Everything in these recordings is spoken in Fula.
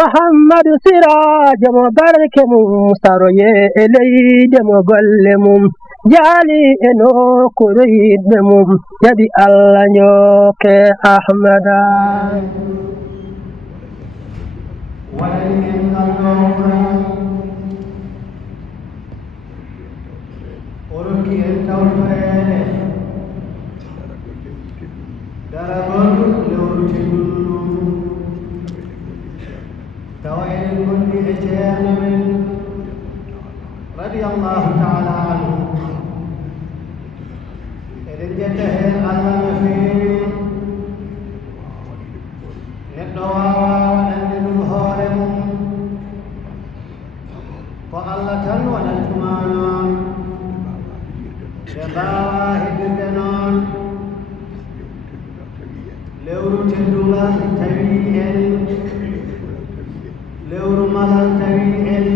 محمد سراج مبارك مستروي إلي دم قلمم جالي إنو كريد دمم يدي الله نيوك أحمد ولئن الله أركي التوفيق دربان لورتين توين كل إجيان من رضي الله تعالى عنه إذن جته الله في ندوا ونندن الهارم فالله تنوى نجمان شباوة هددنان لورو تندوغال تبيئن لورو ملال تبيئن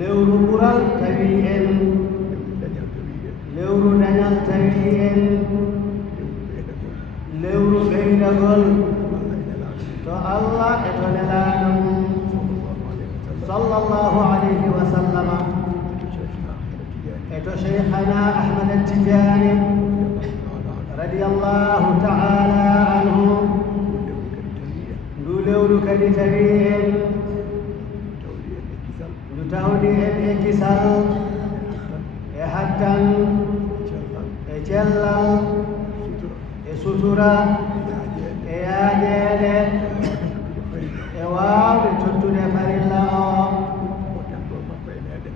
لورو برال تبيئن لورو دنيال تبيئن لورو بيدغل تو الله اتنلانم صلى الله عليه وسلم اتو شيخنا أحمد التجاني رضي الله تعالى عنه نولو كدترين نتاودي الإكسال يحتن يجلل يسطرة ياجل يواب تدود فرلا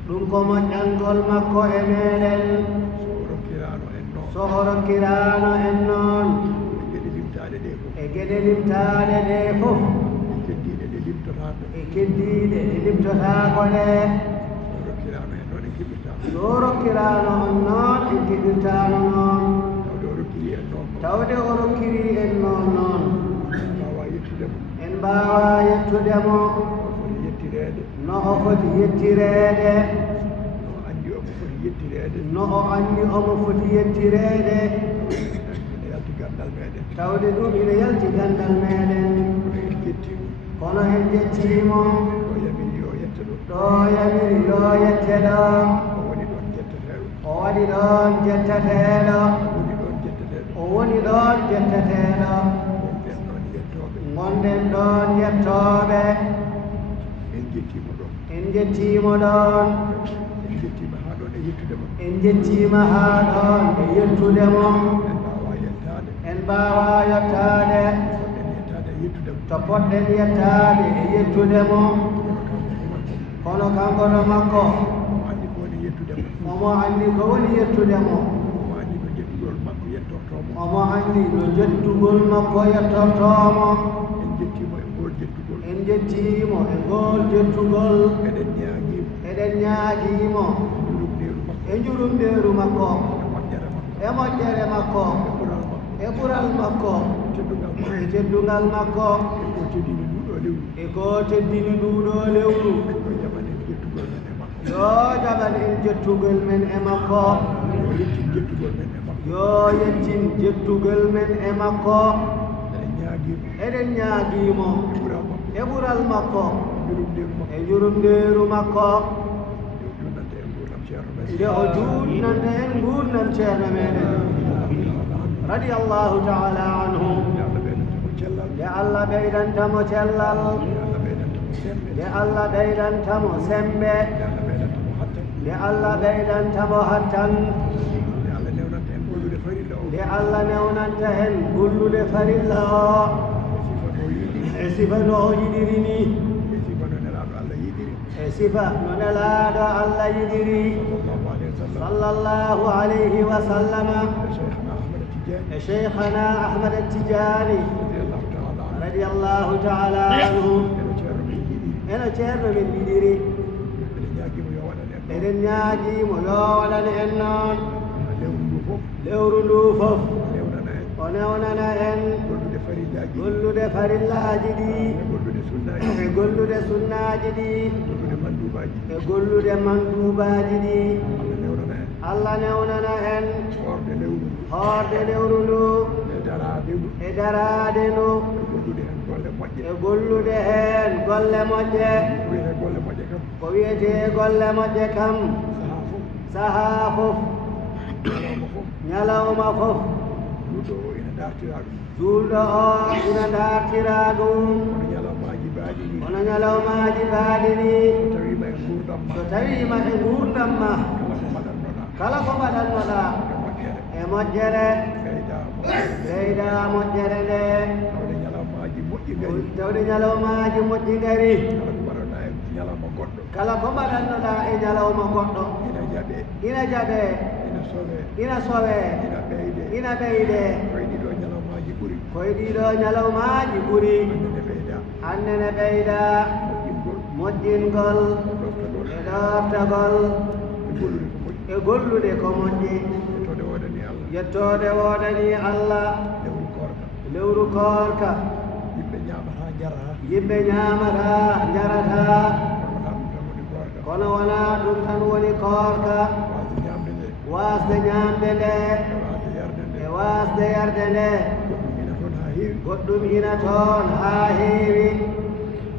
دونكم جانتول مكو إميلن sohoro kirano en noon e geɗe limtade ɗe fof e keddiɗe ɗe limtotako ɗe sohoro kirano on noon en keɗirtano noon tawde o rokkiri en noon noon en mbawa yettudemo no o foti yettirede no o anndi omo foti yettireede tawde ɗum ina yalti gandal meɗen kono en jettiimo ɗo yamiri yo yetteɗo o waɗi ɗon jettateeɗo o woni ɗon jettateeɗo gonɗen ɗon yettooɓe en jettiimo ɗon en jettima haa ɗon e yettudemo en mbawa yettade to poɗɗen yettade e yettudemo kono kankono makko omo anndi ko woni yettudemo omo anndi no jettugol makko yettortomo en jettimo e ngol jettugol eɗen ñaagiimo e njurumdeeru makko e moƴƴere makko e ɓural makko e teddungal makko e ko teddini nduɗo lewru yo jaɓan en jettugol men e makko yo yettin jettugol men e makko eɗen ñaagiimo e ɓural makko e njurumdeeru makko nde o juutnante en nguurnan ceerno meɗen radi allahu taala anhu nde allah ɓeydantamo cellal nde allah ɓeydantamo sembe nde allah ɓeydantamo hattan nde allah newnanta en gullude farilla o e sifa no o yiɗiri ni e sifa no nelaaɗo allah yiɗiri sallallahu alayhi wa sallama e cheikhana ahmad attijani radiallahu taala anhu eno ceerno men yiɗiri eɗen ñaagiimo yo waɗana en noon lewru ndu fof o newnana en gollude farillaji ɗi e gollude sunnaji ɗi e gollude mandubaji ɗi Allah newnana en hoorde lewru ndu e daraade ndu e gollude heen golle moƴƴe wiyete golle moƴƴe kam ko wiyetee golle moƴƴe kam sahaa fof ñalawma fof juulɗo o ina dartira ɗum juulɗo o ina dartira ɗum kono ñalawmaji baaɗi ni kono ñalawmaaji baaɗi ni tawima e gurdam ma so tawiima e nguurdam ma kala ko mbaɗannoɗa kala ko mbaɗannoɗa e moƴƴere e moƴƴere ɓeyda moƴƴere nde tawde ñalawmaji moƴƴi gari tawde ñalawmaaji moƴƴi ngari kala ko mbaɗanɗa e ñalawma goɗɗo kala ko mbaɗannoɗa e ñalawma goɗɗo ina jaɓe ina jaɓe ina sowe ina sowe ina ɓeyde ina ɓeyde koye ɗiɗo ñalawmaji ɓuuri koye ɗiɗo ñalawmaaji ɓuri ande ne ɓeyda hannde ne ɓeyda moƴƴingol moƴƴingol ɗoftagol e ɗoftagol e gollude ko moƴƴi e gollude ko moƴƴi yettode woodani Allah yettode woodani Allah lewru korka lewru koorka yimɓe ñamata jarata yimɓe ñaamata njarata kono wona ɗum tan woni kono wona ɗum tan woni koorka koorka wasde ñamde nde waasde ñaamde nde e wasde yarde nde e waasde yarde nde goɗɗum ina toon ha heewi goɗɗum ina toon haa heewi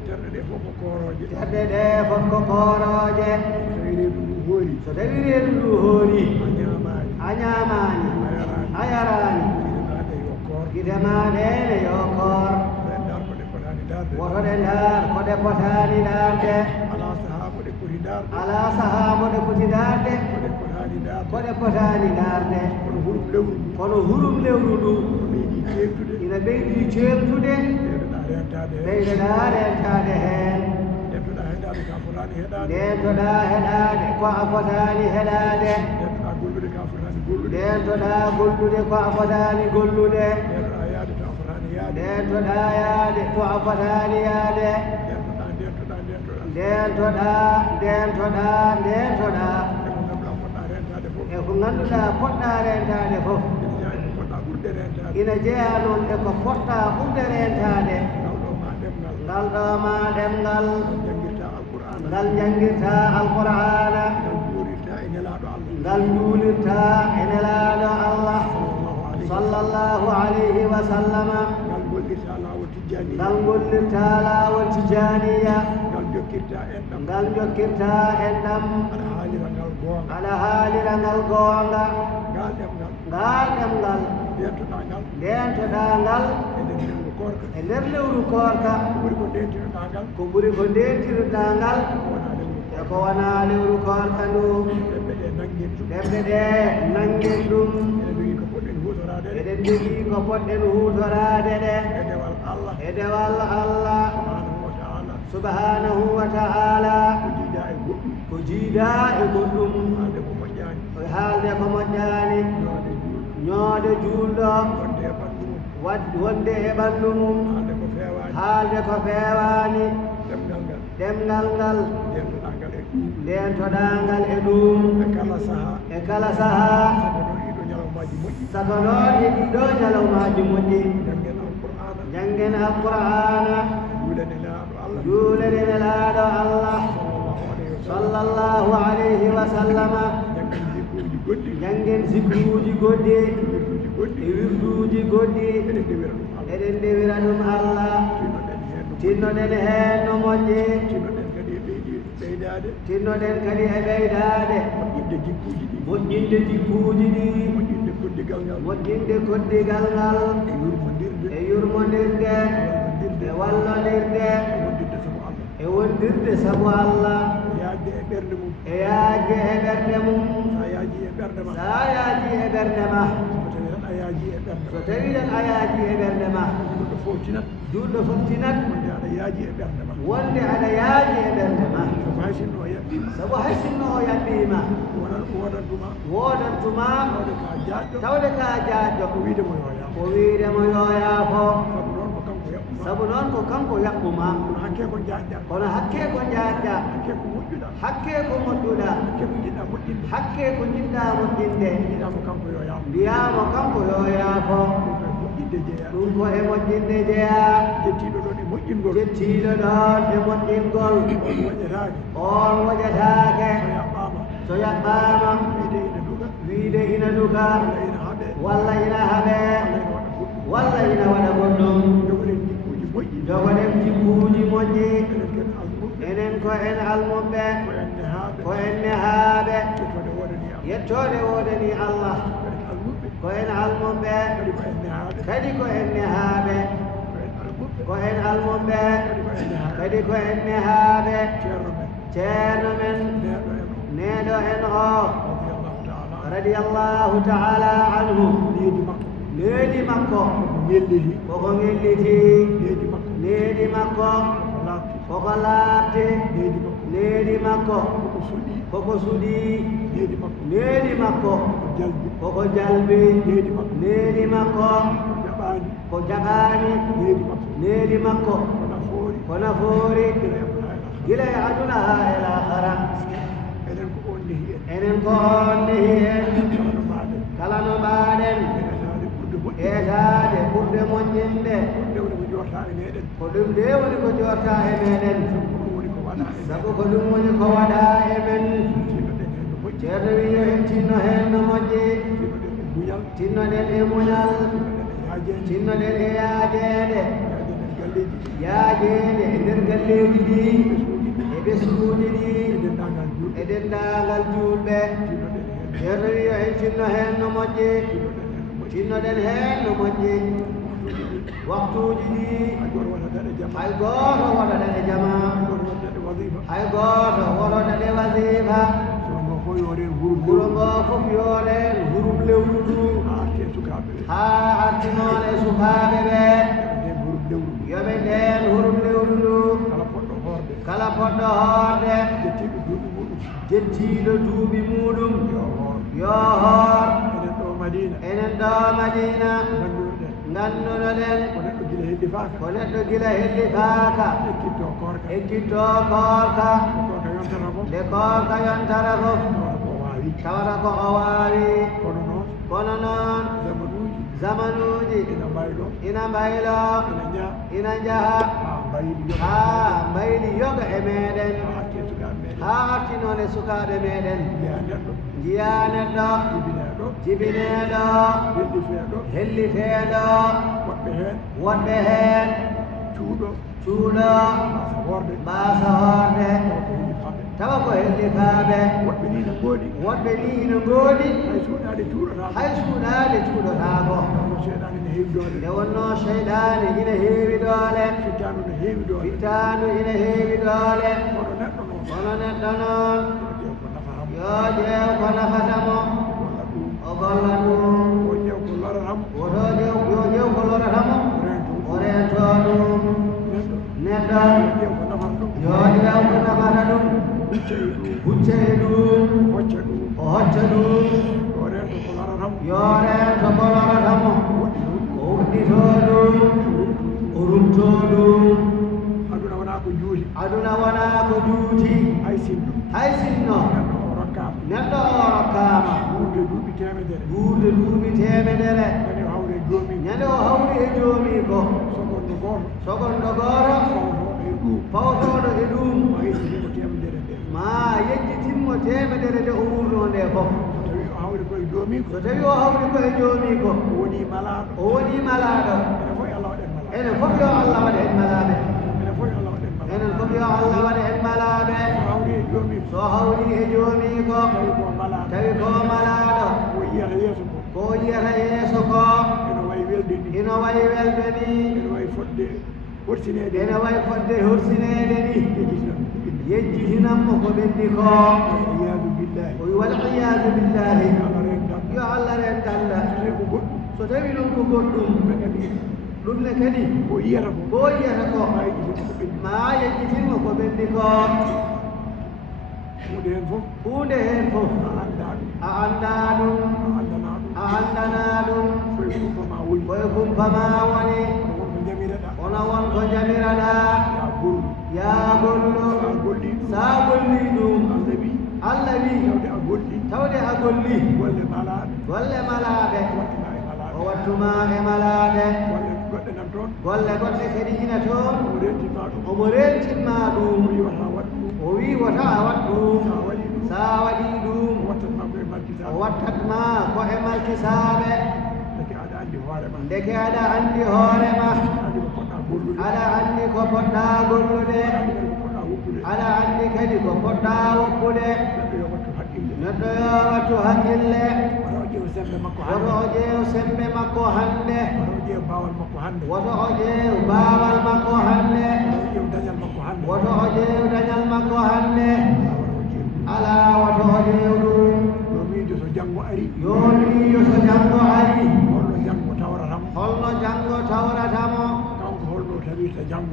terɗe ɗe fof ko kooroje terɗe ɗe fof ko koorooje tawi reedu ndu hoori so tawi reedu ndu hoori a ñaamaani a ñaamaani a a yaraani yaraani yo koor gite maa ɗeene yo koor ɓe ndar ko ɗe fotaani darde woto ɗe ndaar ko ɗe potaani daarde alaa sahaa ko ɗe poti darde alaa sahaa mo ɗe poti daarde ko ɗe fotaani darde ko ɗe potaani daarde kono hurum lewru ndu kono hurum lewru ndu ko ɓeydi ceertude ina ɓeydii ceertude ɓeydoɗaa rentaade heen ɓeydoɗaa rentaade heen ndettoɗaa heɗaade ka fotaani heɗaade ndeentoɗaa heɗaade ko a fotaani heɗaade ndettoɗaa gollude ka fotaani gollude ndeentoɗaa gollude ko a fotaani gollude ndettoɗaa yaade to a fotaani yaade ndeentoɗaa yaade to a fotaani yaade ndettoɗaa ndeentoɗaa ndeentoɗaa e ko ngannduɗaa poɗɗaa rentaade e ko ngannduɗaa poɗɗaa rentaade fof ina jeyaa e ko poɗɗaa ɓurde rentaade ina jeyaa noon e ko poɗɗaa ɓurde rentaade ngawɗo ma ɗemngal ngal ɗo ma ɗemngal janngirtaa alqur'ana ngal janngirtaa alqur'ana ngal juurirtaa e nelaaɗo Allah ngal njuulirtaa e nelaaɗo Allah sallallahu alayhi wa sallama ngal gollirtaa laawol tijjaani ngal gollirtaa laawol tijaaniya ngal jokkirtaa enɗam ngal jokkirtaa enɗam aɗa haalira ngal goonga aɗa haalira ngal goonga ngal ɗemngal ngal ɗemngal ndeentoɗaa ngal ndeentoɗaa ngal e nder lewru korka e nder lewru koorka ɓuri ko ndeentinoɗaa ngal ko ɓuri ko ndeentiruɗaa ngal wonaa lewru e ko wonaa lewru koorka ndu ɗemɓe ɗe nanngin ɗum ɗemɗe ɗe nangin ɗum eɗen jogii ko poɗɗen huutoraade ɗe eɗen jogii ko poɗɗen huutoraade ɗe e dewal Allah e dewal Allah subhanahu wa subhanahu wa ta'ala ta'ala ko jiidaa e goɗɗum ko jiidaa e goɗɗum haalde ko moƴƴaani ko haalde ko moƴƴaani ñoode juulɗo ñoode juulɗo wonde e ɓanndu mum wonde e ɓanndu mum haalde ko feewaani haalde ko feewaani ɗemngal ngal ɗemngal ngal ndeentoɗaa ngal e ɗum ndeentoɗaa ngal e ɗum e kala sahaa e kala sahaa sago noon ɗiɗo ñalawmaaji moƴƴi sago noon e ɗiɗo ñalawmaaji moƴƴi janngen alqur'ana janngen alqur'ana juulene nelaaɗo Allah juulene nelaaɗo Allah sallallahu alayhi wa sallama janngen zikruuji goɗɗi janngen zikruuji goɗɗi wirduuji goɗɗi e wirduuji goɗɗi eɗen ndewira ɗum Allah eɗen ndewira ɗum Allah tinnoɗen heen no tinnoɗen heen no moƴƴi tinnoɗen kadi e ɓeydaade tinnoɗen kadi e ɓeydaade moƴƴinde jikkuuji ɗi moƴƴinde jikkuuji ɗi moƴƴinde koddigal ngal moƴƴinde koddigal ngal e yurmondirde e yurmondirde e wallondirde e wondirde e wondirde sabu sabu Allah Allah yaajde e ɓernde mum e yaajde e ɓernde mum sa yaaji e ɓernde ma sa yaaji e ɓernde ma so tawi tan a yaaji e ɓernde so tawi tan a yaaji e ɓernde ma goɗɗo fof tinat juulɗo fof tinat wonde aɗa yaaji e ɓernde ma wonde aɗa yaaji e ɓernde ma sabu hay sinno o yaɓɓima sabu hay sinno o yaɓɓima wodantuma wodantuma tawde ka jaajɗo tawde ka jaajɗo ko wiidemo yo yaafo ko wiidemo yo yaafo sabu noon ko kanko yaɓɓuma sabu noon ko kanko yaɓɓuma kono hakke ko jaajɗa kono hakke ko jaajɗa hakke ko moƴƴuɗa hakke ko moƴƴuɗa hakke ko jiɗɗa moƴƴinde hakke ko jiɗɗa moƴƴinde mbiɗamo kanko yo yaafo mbiyamo kanko yo yaafo moƴƴinde jeeya ɗum ko e moƴƴinde jeeya jettiɗo ɗon e moƴƴingol jettiɗo ɗon e moƴƴingol on waɗetaake on waɗetaake so yaɓɓama so yaɓɓama wiide ina duga wiide ina duga walla ina haɓe walla ina haɓe walla ina waɗa goɗɗum jogoɗen jikkuuji moƴƴi jogoɗen jikkuuji moƴƴi enen enen ken almuɓe ko en almuɓe ko en nehaaɓe ko en nehaaɓe yettode wodani am yettode wodani Allah kadi almuɓe ko en almuɓe kadi ko en nehaaɓe kadi ko en nehaaɓe ko en almuɓe ko en almuɓe kadi ko kadi ko en nehaaɓe en nehaaɓe ceerno men ceerno men neɗɗo en neeɗo o en o radiyallahu taala radiyallahu ta'ala anhu needi makko needi makko ko melliti koko ngelliti needi makko needi makko ko laabti koko laabti needi makko needi makko ko suɗi koko suɗi needi makko needi makko ko jalbi koko jalbi needi makko needi makko ko jaɓaani ko jaɓaani needi makko needi makko ko nafoori ko nafoori gila e gila e aduna aduna haa e lahara enen ko on nehi en enen ko on nehi en kala no mbaɗen kala no mbaaɗen etaade ɓurde moƴƴi eetaade ɓurde moƴƴinde ɗum nde woni ko jorta e meɗen ko ɗum nde woni ko jorta e meɗen ɗum woni ko waɗa e sabu ko ɗum woni ko waɗa e men tinnoɗen hen no moƴƴi ceerno wi yo en tinno heen no moƴƴi tinnoɗen e tinnoɗen muñal e muñal tinnoɗen e yaajeede tinnoɗen e yaajeede yaajeede e yaajeede e nder galleeji nder galleeji ɗi ɓesɗuuji e ɓesguuji ɗi e denndaangal julɓe e denndaangal julɓe tinnoɗen hen ceerno wi yo en tinno heen no moƴƴi tinnoɗen hen tinnoɗen heen no moƴƴi no moƴƴi waktuuji ɗi hay goto waɗataɗe jama hay gooto woɗaɗe jama hay goto waɗataɗe wasifa hay gooto woɗoɗaɗe wasifa sono ngo fof yo ren hurum wuro ngoo fof yooren hurum lewru ndu ha arte sukaaɓe ɓe haa artinoon e sukaaɓe ɓee nden hurum lewru yoɓe ndeen hurum lewru ndu kala poɗɗo hoorde kala poɗɗo hoorde jettiɓe duuɓi muɗum jettiiɗo duuɓi muɗum yo hoor yo hoor enen ɗo madina enen ɗo madina nganndunoɗen nganndunoɗen ko neɗɗo gila heddi faaka ko neɗɗo gila heddi faaka ekkitto koorka ekkitto koorka ko koorka yontata fof nde koorka yontata fof tawata ko waawi tawata ko o waawi kono noon kono noon zamanuuji zamanuuji ina mbaylo ina mbaylo ina ñaa ina njaha ha mbayli yoga haa mbayli yoga e meeɗen ha arte sukaaɓe meɗen haa artinoon e sukaaɓe meeɗen jeya neɗɗo njiyaa neɗɗo jibineɗo jibineeɗo hellifeeɗo hellifeeɗo woɓɓe heen woɗɓe heen cuuɗo cuuɗo masa hoorde mbaasa hoorde taw ko helli tawa faaɓe ko hellifaaɓe woɓɓe ni no ngoodi woɗɓe ni ino ngoodi hay suuɗaade cuuɗotaa hay suuɗaade cuuɗotaako no seyɗaane ne heewi doole nde wonnoo seyɗaane ina heewi doole fittaandu ne heewi doole fittaandu ina heewi doole kono neɗɗo noon kono neɗɗo noon ƴeew ko nafaram yo ƴeew ko nafata mo walla ɗum o golla ɗum o ƴeew ko lorata mo woto yo ƴeew ko lorata mo rento o rento ɗum neɗɗo neɗɗo ƴeew ko nafata ɗum yo ƴeew ko nafata ɗum huccey ɗum hucce e ɗum hocca ɗum o hocca ɗum o rento ko lorata mo yo rento ko lorata mo woɗɗi ɗum o huɗɗitoo ɗum o rumtoo ɗum aduna wonaa ko juuti aduna wonaa ko juuti hay sinno hay sinno neɗɗo o rokkaama neɗɗo o rokkaama guurde duuɓi temedere guurde duuɓi temedere kadi o hawre joomi ñande o hawri e joomi ko sogonno gooto sogonɗo gooro fawtoɗo e ɗum pawtooɗo e ɗum ma yejjitimo temedere nde ma yejjitinmo temedere nde o wurnoo nde fof so tawi o hawri koye joomi ko so tawi o hawri koye joomi ko o woni malaaɗo o wonii malaaɗo enen fof yo Allah waɗen malaaɗo enen fof yo Allah waɗe en malaaɓe enen fof yo enen fof yo Allah waɗen malaaɗo Allah waɗa en malaaɓe so hawri e joomi ko so hawri e joomi ko tawi ko malaaɗo tawi ko malaaɗo o yiyata yeeso ko ko yiyata yeeso ko ene wayi welde ni ina wayi welde ni ene wayi fodde horsineede ene wayi fodde horsineede ni yejjitinam yejjitinanmo ko ɓenndi ko iyadu billahi o wi waliyadu billahi Allah rentam yo Allah rentalla tawi ko goɗɗum so tawi ɗum ko goɗɗum ɓe kadi ɗum ne kadi ko yiyata ko ko yiyata ko ma yejjitinmo ko ɓenni ma yejjitinmo ko ɓenndi ko hunde heen fof huunde heen fof a anndaa ɗum a anndaa ɗum a andanaa ɗum a anndanaa ɗum koye kumpa ma woni koye kumpa ma woni kono wonko jamireɗa kono wonko jamiraɗaa ya gollu yaa gollu sa golli ɗum sa golli ɗum Allah wi Allah wi tawde a golli tawde a golli golle malaaɓe golle malaaɓe wattuma e malaaɓe o wattuma e malaaɓe golle goɗɗe nan toon golle goɗɗe kadi ina toon o rentinma ɗum omo rentinma ɗum o wiwata wat ɗum o wi wota wat ɗum sa waɗi ɗum sa waɗi ɗum o wattatma koye o malkisaɓe wattatma ko e malkisaaɓe deke aɗa anndi hoore ma ndeke aɗa anndi hoore ma anndi ko poɗɗa gollude على عني كبرنا قلنا على عني كذي كبرنا وقلنا ندعو تهجل ورجع سمي مكو هنده ورجع باول مكو هنده ورجع دجال مكو هنده على ورجع دوم يومي يسجنو أري holno jango tawratamo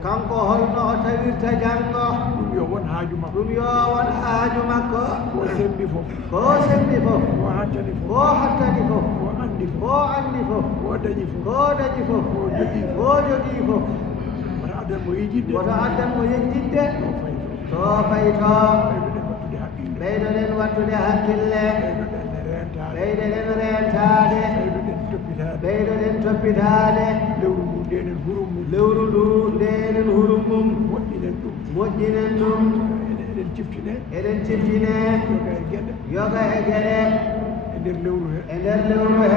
kanko holno o tawirta jango ɗum yo won haaju makko ko sembi fof ko hattani fof ko andi fof ko dañi fof ko jogii fof woto addan mo yejjidde to fay to ɓeydoɗen wattude hakkille ɓeydoɗen rentade ɓeydoɗen toppitade lewru ndu ndenen hurum mum moƴƴinen ɗum eɗen ciftine yoga e gueɗe e nder lewru he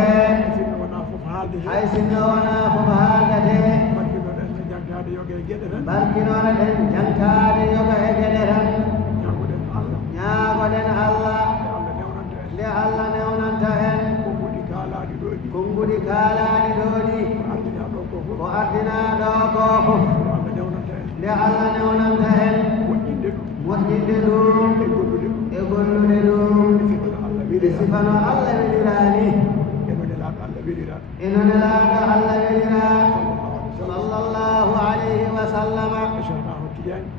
hay sinno wona fof haaldate barkinoɗen jantade yoga e gueɗe tan ñaagoɗen Allah nde Allah newnanta en konngudi kaalaɗi ɗoɗi ko ardinaɗo ko fof nde Allah newnanta en moƴƴinde ɗum e gollude ɗum e sifano Allah welirani eno nelaɗo Allah welira sallallahu alayhi wa sallama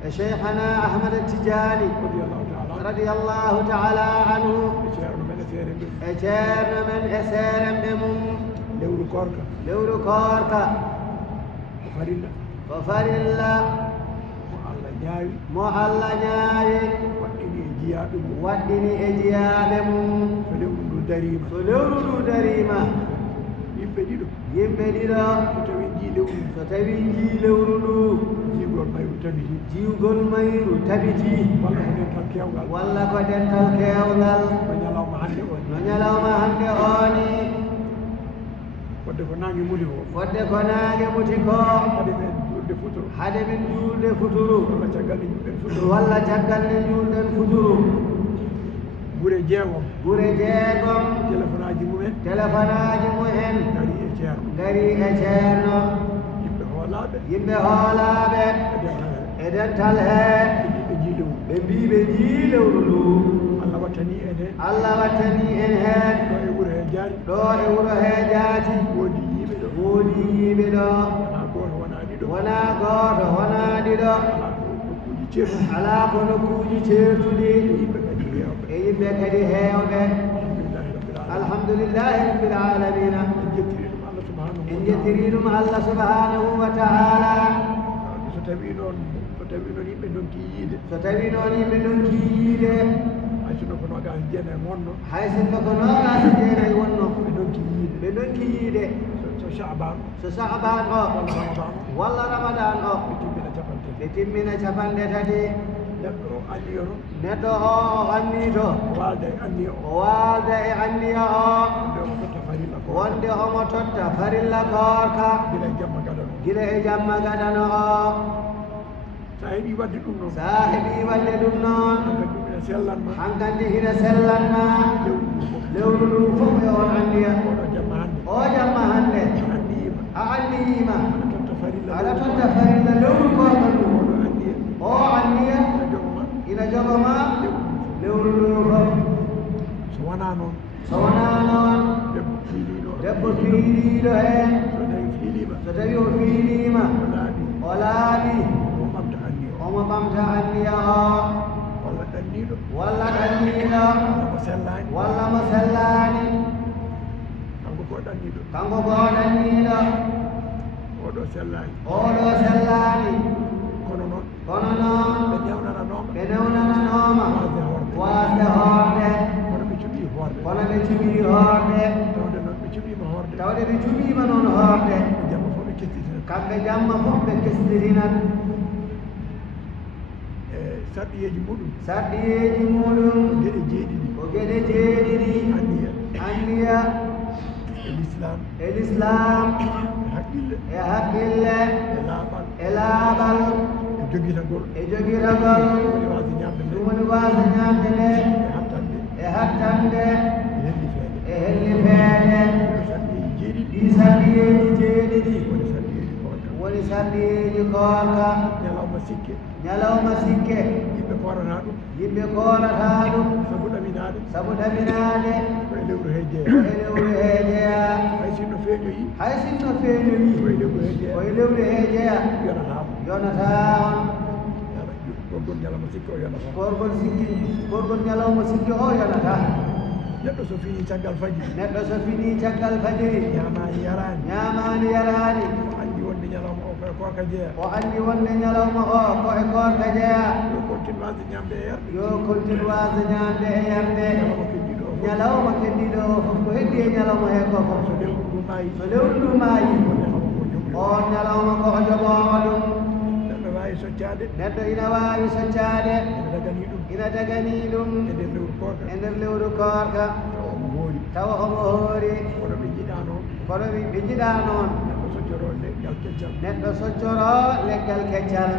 e cheikhana Ahmad Tijani radiyallahu ta'ala anhu e ceerno men e seeremɓe mum lewru korka ko farilla mo Allah ñaawi waɗɗini e jiyaaɓe mum so lewru ndu darima yimɓe ɗiɗo so tawi jii lewru ndu jiwgol mayru tabiti walla ko dental kewngal no ñalawma hande oni fodde ko nangue muti ko hade min juulde futuru walla caggal nde juulden futuru gure jeegom téléphone aji mumen gari e ceerno yimɓe hoolaɓe e dental he ɓe mbi ɓe jii lewru ndu Allah wattani en heen ɗo e wuro he jaati woodi yiiɓe ɗo wona gooto wona ɗiɗo alaa ko nokkuuji ceertuɗi e yimɓe kadi heewɓe alhamdulillahi rabbil alamina en jettiri ɗum Allah subhanahu wa ta'ala so tawi noon yimɓe donki yiide hay sinno ko nogas jeenayi wonno ɓe donki yiide so Sha'ban o walla Ramadan o ɓe timmina capanɗe tati neɗɗo o annito o waalda e anniya o wonde omo totta farilla korka gila e jamma gadano o sa heeɓi wadde ɗum noon hankandi hina sellanma lewru ndu fof e on anniya o jamma hande a anniyima aɗa totta farilla lewru korka ndu o anniya ina jogoma lewru ndu fof so wona noon debbo fiiliɗo heen so tawi o fiilima o laaɓi omo ɓamta anniya o walla ɗanniɗo walla mo sellani kanko ko ɗanniɗo oɗo sellani kono noon ɓe newnananoma wasde hoorde kono ɓe cuɓi hoorde tawde ɓe cuɓima noon hoorde kamɓe jamma fof ɓe kestitinat sarɗiyeji muɗum ko geɗe jeeɗiɗi anniya e l'islam e haqqille e laabal jogitagol e jogitagol woni waasi ñamde ɗum woni waasa ñamde nde e hattande e helli feede ɗi sarɗiyeji jeeɗiɗi woni sarɗiyeji koorka ñalawma sikke yimɓe korata ɗum sabu ɗaminaade koye lewru he jeeya hay sinno feeñoyi koye lewru he jeeya yonataa on gorgol ñalawma sikke o yonata gorgol ñalawma sikke o yonata neɗɗo so fini caggal fajiri ñamani yarani o andi wonde ñalawma o koye korka jeeya o andi wonde ñalawma o koye korka jeeya yo continue wasde ñamde e yarde ñalawma keddiɗo o fof ko heddi e ñalawma he ko fof so lewru ndu maayi on ñalawma koko joɓooma ɗum neɗɗo wawi soccade neɗɗo ina waawi soccaade ina dagani ɗum ina dagani ɗum e nder lewru koorka tawa omo hoori kono ɓe jiɗa noon neɗɗo soccoro leggal keccal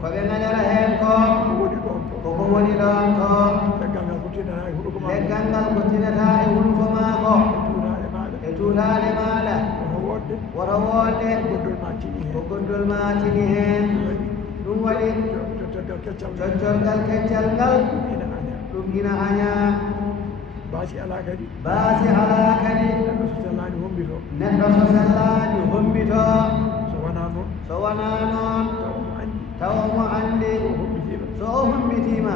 ko ɓe ŋañara heen ko koko woni ɗon ko leggal ngal ko tinata e hunko maako e tuutaade maaɗa woto woodde ko goddol ma tini heen ɗum waɗi coccorgal keccal ngal ɗum ina añaa baasi alaa kadi neɗɗo so sellaani hombitoo so wonaa noon tawa omo anndi so o hombitiima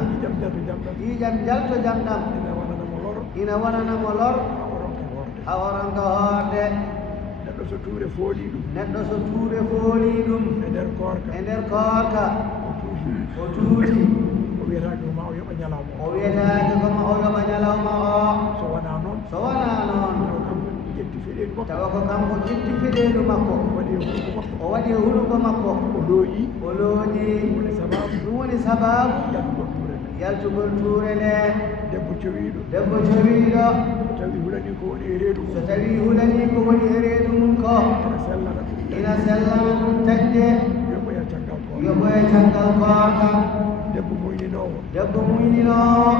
ƴiiƴam jalto jamɗam ina wonanamo lor haworonka hoorde neɗɗo so tuure foolii ɗum e nder koorka o tuuti o wiyetaake ko ma o yoɓa ñalawma o yoɓa ñalawma o so wonaa noon tawa ko kanko ƴetti feɗeeɗu makko o waɗi e hunuko makko o looƴii ɗum woni sababu yaltugol tuure nde debbo cowiiɗo so tawi hulanii ko woni e reedu mum ko ina sellana ɗum tagde yoɓoya caggal koorka debbo muyninoowo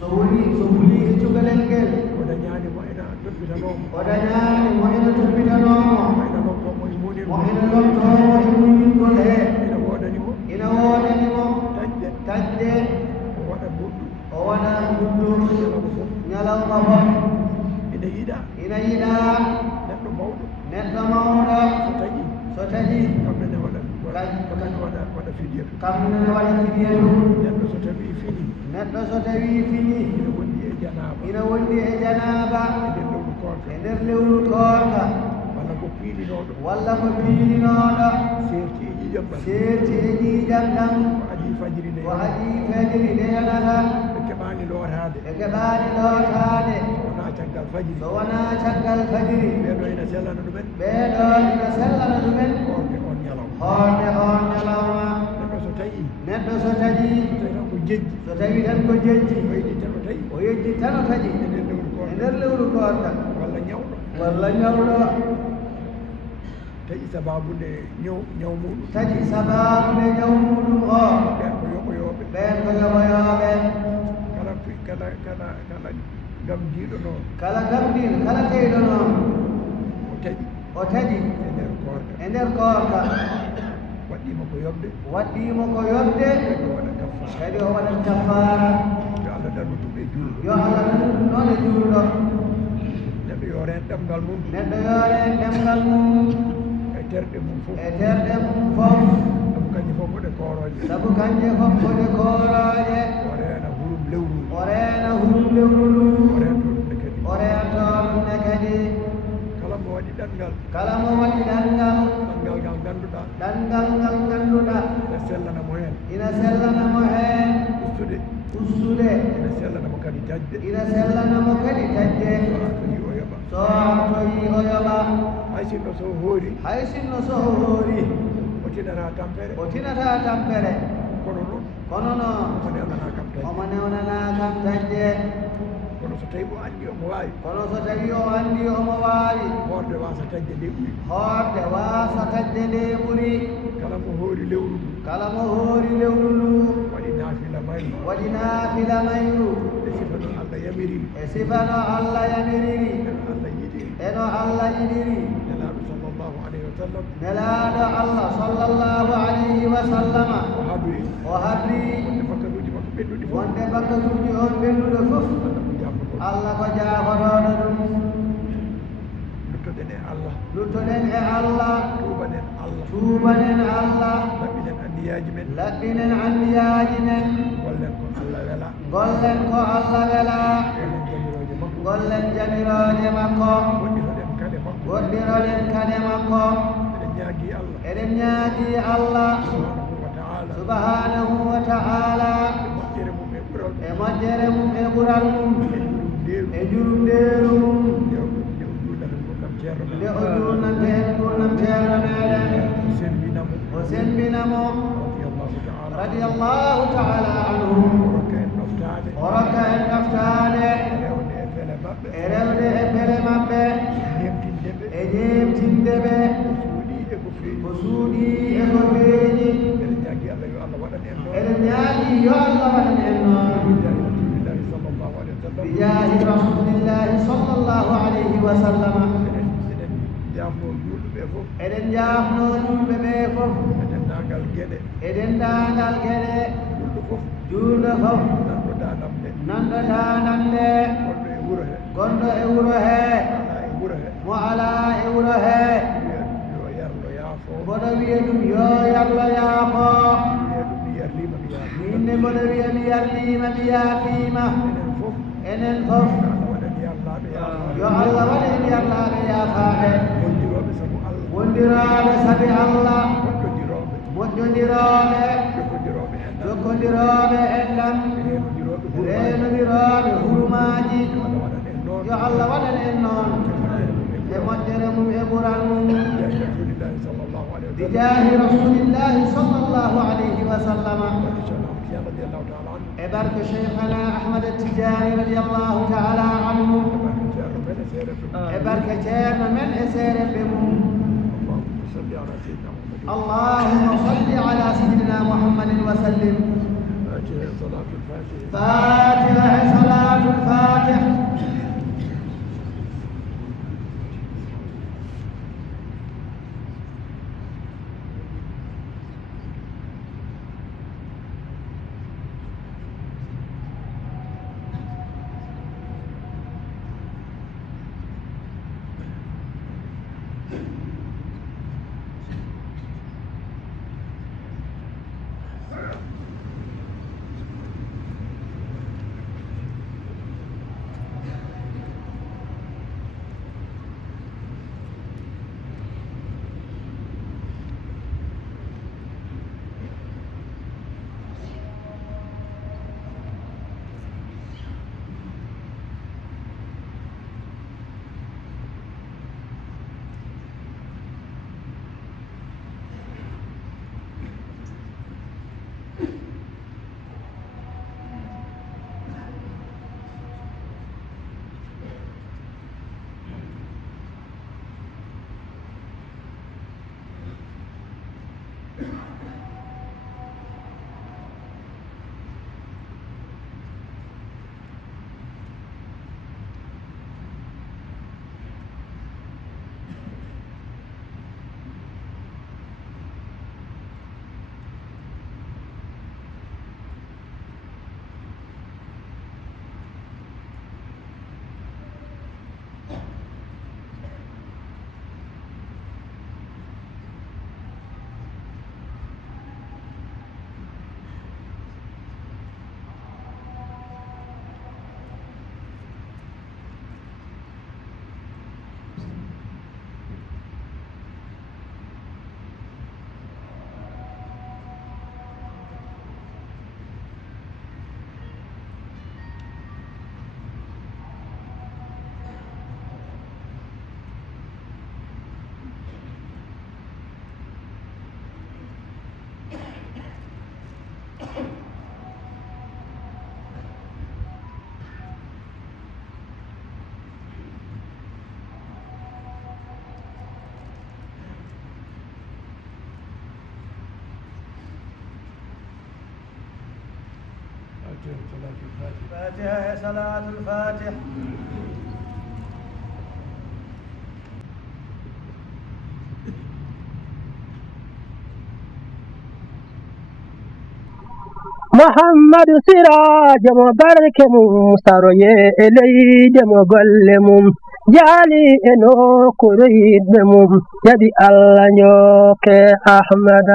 so hulii e cukalel ngel o dañaani mo ina toppitanoomo mo ina lomtoomo e muyningol he ina woodani mo taƴde o waɗa guddu ñalawma fof ina yiɗaa neɗɗo mawɗo so taƴi kamnene waɗa fidiyatu neɗɗo so tawii fini ina wondi e janaaba e nder lewru koorka walla ko piilinooɗo seerti e ƴiiƴam ɗam ko adii fajiri nde yonata ɓe keɓaani lootaade so wonaa caggal fajiri ɓeeɗo ina sellana ɗumen hoorde on ñalawma neɗɗo so taƴii so tawii tan ko jejji o yejji tan o taƴi e nder lewru koorka walla ñawɗo taƴi sababu nde ñaw muɗum o ɓen ko yoɓoyooɓe kala gamdiiɗo noon kala teyɗo noon o taƴi e nder koorka waɗɗiimo ko yoɓde kadi o waɗat kaffara yo Allah darnu ɗum e juulɗo noon e juulɗo neɗɗo yo reen ɗemngal mum e terɗe mum fof sabu kanje fof koɗe koorooje o reena hurum lewru ndu o reentoɗumne kadi kala mo waɗi ɗanngal ɗanngal ngal ngannduɗa ina sellanamo heen ustude ina sellanamo kadi taƴde so artoyi o yoɓa hay sinno so hoori o tinata tampere kono noon omo newnana kam taƴde kono so tawi o anndi omo waawi kono so tawi o anndi omo waawi hoorde waasa taƴde nde ɓuri hoorde waasa taƴde nde ɓuri kala mo hoori lewru ndu kala mo hoori lewru ndu waɗi naafila mayru waɗi naafila mayru e sifa no Allah yamiriri e sifa no Allah yamiriri eno Allah yiɗiri eno Allah yiɗiri nelaaɗo sallllahu alayhi wa sallam nelaaɗo Allah sallllahu alayhi wa sallama o habri wonde bakkaruuji makko ɓennuɗi fof wonde bakkatuuji on ɓennuɗo fof Allah ko jaafotoɗo ɗum luttoɗen e Allah luttoɗen e Allah tuubanen Allah tuubanen Allah laɓɓinen anniyaaji men laɓɓinen anniyaaji men gollen ko Allah wela gollen ko Allah wela gollen jamirooje makko gollen jamirooje makko goɗɗiroɗen kade makko goɗɗiroɗen kade makko eɗen ñaagii Allah eɗen ñaagii Allah subhanahu wa ta'ala subhanahu wa ta'ala moƴƴere mum e ɓural e moƴƴere mum e ɓural mum e jurum ndeeru mum nde o juurnante en gurdam ceerno meɗen o sembinamo radiyallahu ta'ala anhu o rokka en ɗoftaade e rewde e pele maɓɓe e ñeemtinde ɓe ko suuɗi e ko feeñi eɗen ñaagii yo Allah waɗan en noon bijaahi rasulillahi sallllahu alayhi wa sallama eɗen jaafno julɓe ɓe fof e denndaangal geɗe juulɗo fof nanɗo daanande gonɗo e wuro hee mo alaa e wuro hee mboɗo wiya ɗum yo yallo yaafoo minne mboɗo wiya mi yarliima mi yaafiima enen fof yo Allah waɗen yallaaɓe yaafaaɓe wondiraaɓe sabi Allah moƴƴondirooɓe jokkondirooɓe enɗam reenondirooɓe hurumaaji yo Allah waɗan en noon e moƴƴere mum e ɓural mum bijaahi rasulillahi sallllahu alayhi wa sallama e barke cheikhana Ahmad Tidiani radiyallahu ta'ala anhu e barke ceerno men e seereɓe mum allahumma salli ala sayyidina muhammadin wa sallim fatiha e salatul fatih فاتحة صلاة الفاتح. محمد سراج مبارك مستروي إلي دم قلمم جالي إنو كريد مم يدي الله نيوك أحمد